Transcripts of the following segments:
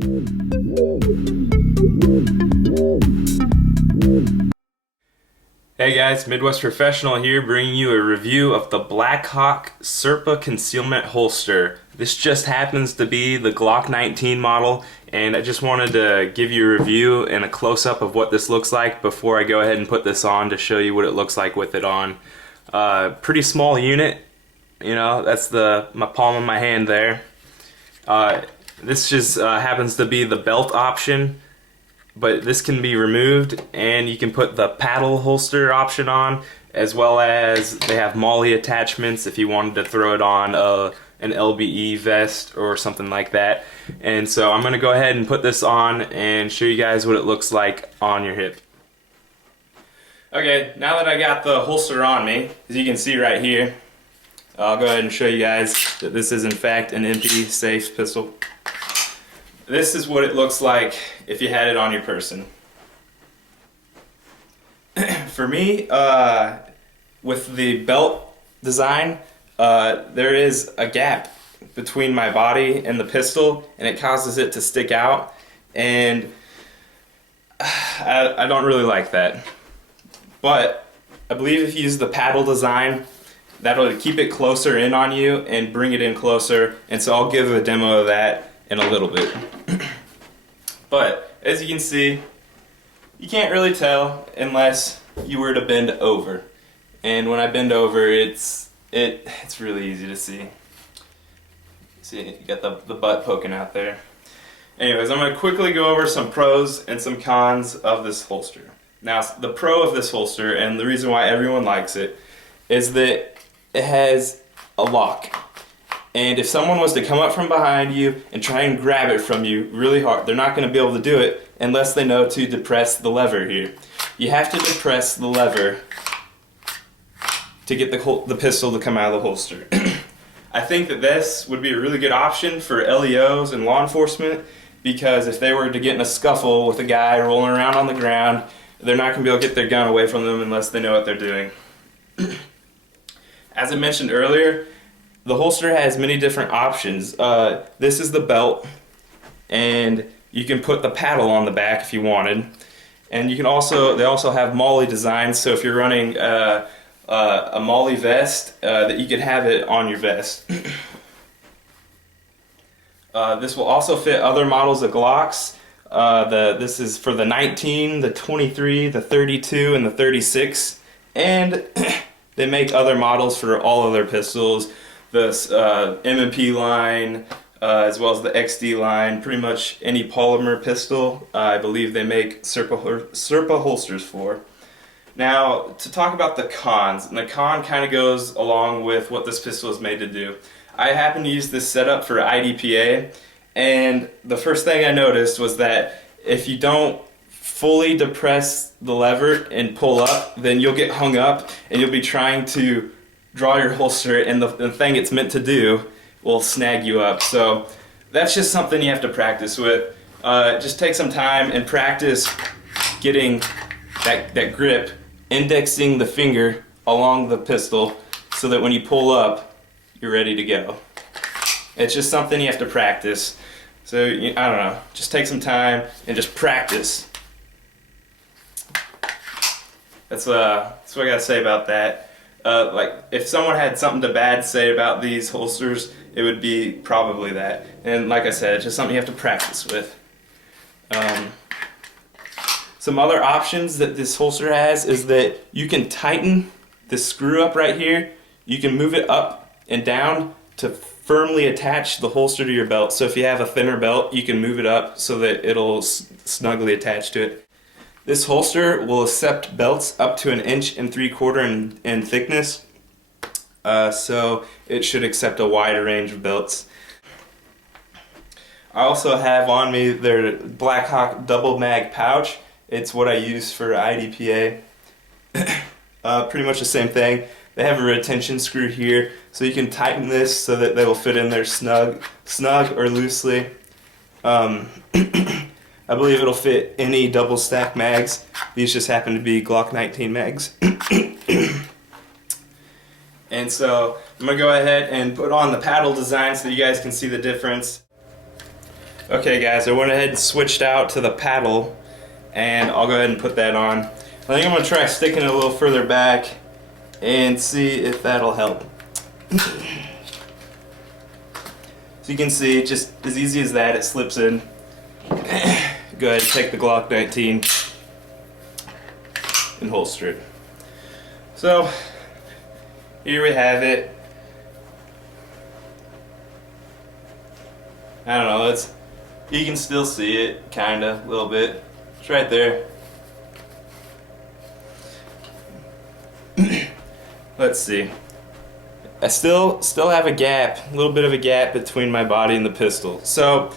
Hey guys, Midwest Professional here, bringing you a review of the Blackhawk Serpa Concealment Holster. This just happens to be the Glock 19 model, and I just wanted to give you a review and a close-up of what this looks like before I go ahead and put this on to show you what it looks like with it on. Pretty small unit, you know, that's my palm of my hand there. This just happens to be the belt option, but this can be removed and you can put the paddle holster option on, as well as they have MOLLE attachments if you wanted to throw it on an LBE vest or something like that. And so I'm going to go ahead and put this on and show you guys what it looks like on your hip. Okay, now that I got the holster on me, as you can see right here, I'll go ahead and show you guys that this is in fact an empty, safe pistol. This is what it looks like if you had it on your person. For me, with the belt design, there is a gap between my body and the pistol, and it causes it to stick out, and I don't really like that. But I believe if you use the paddle design, that'll keep it closer in on you and bring it in closer, and so I'll give a demo of that in a little bit. But as you can see, you can't really tell unless you were to bend over, and when I bend over, it's really easy to see. See, you got the butt poking out there. Anyways, I'm going to quickly go over some pros and some cons of this holster. Now, the pro of this holster, and the reason why everyone likes it, is that it has a lock. And if someone was to come up from behind you and try and grab it from you really hard, they're not going to be able to do it unless they know to depress the lever here. You have to depress the lever to get the pistol to come out of the holster. I think that this would be a really good option for LEOs and law enforcement, because if they were to get in a scuffle with a guy rolling around on the ground, they're not going to be able to get their gun away from them unless they know what they're doing. As I mentioned earlier, the holster has many different options. This is the belt, and you can put the paddle on the back if you wanted. And you can they also have MOLLE designs, so if you're running a MOLLE vest, that you could have it on your vest. This will also fit other models of Glocks. This is for the 19, the 23, the 32, and the 36. And they make other models for all of their pistols. The M&P line, as well as the XD line, pretty much any polymer pistol, I believe they make Serpa holsters for. Now, to talk about the cons, and the con kind of goes along with what this pistol is made to do. I happen to use this setup for IDPA, and the first thing I noticed was that if you don't fully depress the lever and pull up, then you'll get hung up and you'll be trying to draw your holster, and the thing it's meant to do will snag you up. So that's just something you have to practice with. Just take some time and practice getting that grip, indexing the finger along the pistol so that when you pull up, you're ready to go. It's just something you have to practice. So, I don't know, just take some time and just practice. That's what I gotta say about that. Like, if someone had something bad to say about these holsters, it would be probably that. And like I said, it's just something you have to practice with. Some other options that this holster has is that you can tighten this screw up right here. You can move it up and down to firmly attach the holster to your belt. So if you have a thinner belt, you can move it up so that it'll snugly attach to it. This holster will accept belts up to 1 3/4 inch in thickness, so it should accept a wider range of belts. I also have on me their Blackhawk double mag pouch. It's what I use for IDPA. Pretty much the same thing. They have a retention screw here, so you can tighten this so that they will fit in there snug or loosely. I believe it'll fit any double stack mags. These just happen to be Glock 19 mags. And so I'm going to go ahead and put on the paddle design so you guys can see the difference. Okay guys, I went ahead and switched out to the paddle, and I'll go ahead and put that on. I think I'm going to try sticking it a little further back and see if that'll help. So you can see, just as easy as that, it slips in. Go ahead and take the Glock 19 and holster it. So here we have it. I don't know, you can still see it, kinda, a little bit. It's right there. Let's see. I still have a gap, a little bit of a gap between my body and the pistol. So,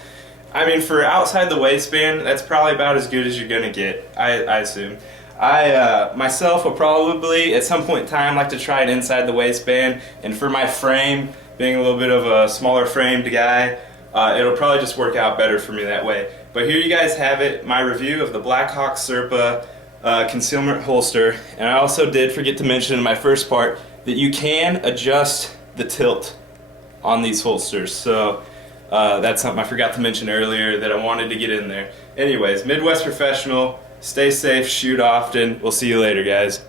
I mean, for outside the waistband, that's probably about as good as you're gonna get, I assume. I myself will probably, at some point in time, like to try it inside the waistband, and for my frame, being a little bit of a smaller framed guy, it'll probably just work out better for me that way. But here you guys have it, my review of the Blackhawk Serpa Concealment Holster. And I also did forget to mention in my first part that you can adjust the tilt on these holsters. So that's something I forgot to mention earlier that I wanted to get in there. Anyways, Midwest Professional, stay safe, shoot often. We'll see you later, guys.